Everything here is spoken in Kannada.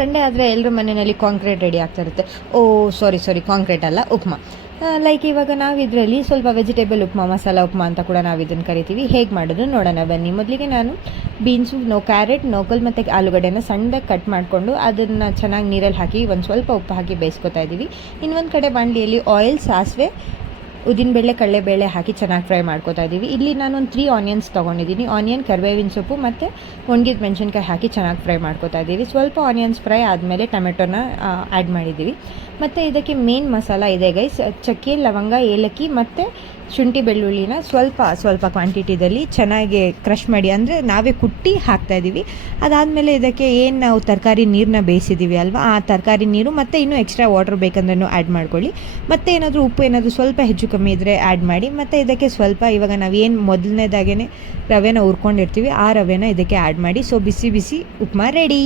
ಸಂಡೇ ಆದರೆ ಎಲ್ಲರ ಮನೆಯಲ್ಲಿ ಕಾಂಕ್ರೀಟ್ ರೆಡಿ ಆಗ್ತಾ ಇರುತ್ತೆ. ಸಾರಿ ಕಾಂಕ್ರೀಟ್ ಅಲ್ಲ, ಉಪ್ಮಾ. ಲೈಕ್ ಇವಾಗ ನಾವು ಇದರಲ್ಲಿ ಸ್ವಲ್ಪ ವೆಜಿಟೇಬಲ್ ಉಪ್ಮಾ, ಮಸಾಲ ಉಪ್ಮಾ ಅಂತ ಕೂಡ ನಾವು ಇದನ್ನು ಕರಿತೀವಿ. ಹೇಗೆ ಮಾಡೋದು ನೋಡೋಣ ಬನ್ನಿ. ಮೊದಲಿಗೆ ನಾನು ಬೀನ್ಸು, ಕ್ಯಾರೆಟ್, ನೋಕಲ್ ಮತ್ತು ಆಲೂಗಡ್ಡೆನ ಸಣ್ಣದಾಗಿ ಕಟ್ ಮಾಡಿಕೊಂಡು ಅದನ್ನು ಚೆನ್ನಾಗಿ ನೀರಲ್ಲಿ ಹಾಕಿ ಒಂದು ಸ್ವಲ್ಪ ಉಪ್ಪು ಹಾಕಿ ಬೇಯಿಸ್ಕೊತಾ ಇದ್ದೀವಿ. ಇನ್ನೊಂದು ಕಡೆ ಬಾಣಲಿಯಲ್ಲಿ ಆಯಿಲ್, ಸಾಸಿವೆ, ಉದ್ದಿನಬೇಳೆ, ಕಡಲೆಬೇಳೆ ಹಾಕಿ ಚೆನ್ನಾಗಿ ಫ್ರೈ ಮಾಡ್ಕೊತಾ ಇದ್ದೀವಿ. ಇಲ್ಲಿ ನಾನು ಒಂದು 3 ಆನಿಯನ್ಸ್ ತೊಗೊಂಡಿದ್ದೀನಿ. ಆನಿಯನ್, ಕರಿಬೇವಿನ ಸೊಪ್ಪು ಮತ್ತು ಒಣಗಿದ ಮೆಣಸಿನ್ಕಾಯಿ ಹಾಕಿ ಚೆನ್ನಾಗಿ ಫ್ರೈ ಮಾಡ್ಕೊತಾ ಇದ್ದೀವಿ. ಸ್ವಲ್ಪ ಆನಿಯನ್ಸ್ ಫ್ರೈ ಆದಮೇಲೆ ಟೊಮೆಟೊನ ಆ್ಯಡ್ ಮಾಡಿದ್ದೀವಿ. ಮತ್ತು ಇದಕ್ಕೆ ಮೇನ್ ಮಸಾಲ ಇದೆ ಗೈಸ್, ಚಕ್ಕೆ, ಲವಂಗ, ಏಲಕ್ಕಿ ಮತ್ತು ಶುಂಠಿ ಬೆಳ್ಳುಳ್ಳಿನ ಸ್ವಲ್ಪ ಕ್ವಾಂಟಿಟಿದಲ್ಲಿ ಚೆನ್ನಾಗಿ ಕ್ರಷ್ ಮಾಡಿ, ಅಂದರೆ ನಾವೇ ಕುಟ್ಟಿ ಹಾಕ್ತಾಯಿದ್ದೀವಿ. ಅದಾದಮೇಲೆ ಇದಕ್ಕೆ ಏನು ನಾವು ತರಕಾರಿ ನೀರನ್ನ ಬೇಯಿಸಿದ್ದೀವಿ ಅಲ್ವಾ, ಆ ತರಕಾರಿ ನೀರು ಮತ್ತು ಇನ್ನೂ ಎಕ್ಸ್ಟ್ರಾ ವಾಟರ್ ಬೇಕಂದ್ರೂ ಆ್ಯಡ್ ಮಾಡ್ಕೊಳ್ಳಿ. ಮತ್ತು ಏನಾದರೂ ಉಪ್ಪು ಏನಾದರೂ ಸ್ವಲ್ಪ ಹೆಚ್ಚು ಕಮ್ಮಿ ಇದ್ದರೆ ಆ್ಯಡ್ ಮಾಡಿ. ಮತ್ತು ಇದಕ್ಕೆ ಸ್ವಲ್ಪ ಇವಾಗ ನಾವೇನು ಮೊದಲನೇದಾಗೇ ರವೆನ ಹುರ್ಕೊಂಡಿರ್ತೀವಿ, ಆ ರವೆನ ಇದಕ್ಕೆ ಆ್ಯಡ್ ಮಾಡಿ. ಸೊ ಬಿಸಿ ಬಿಸಿ ಉಪ್ಮಾ ರೆಡಿ.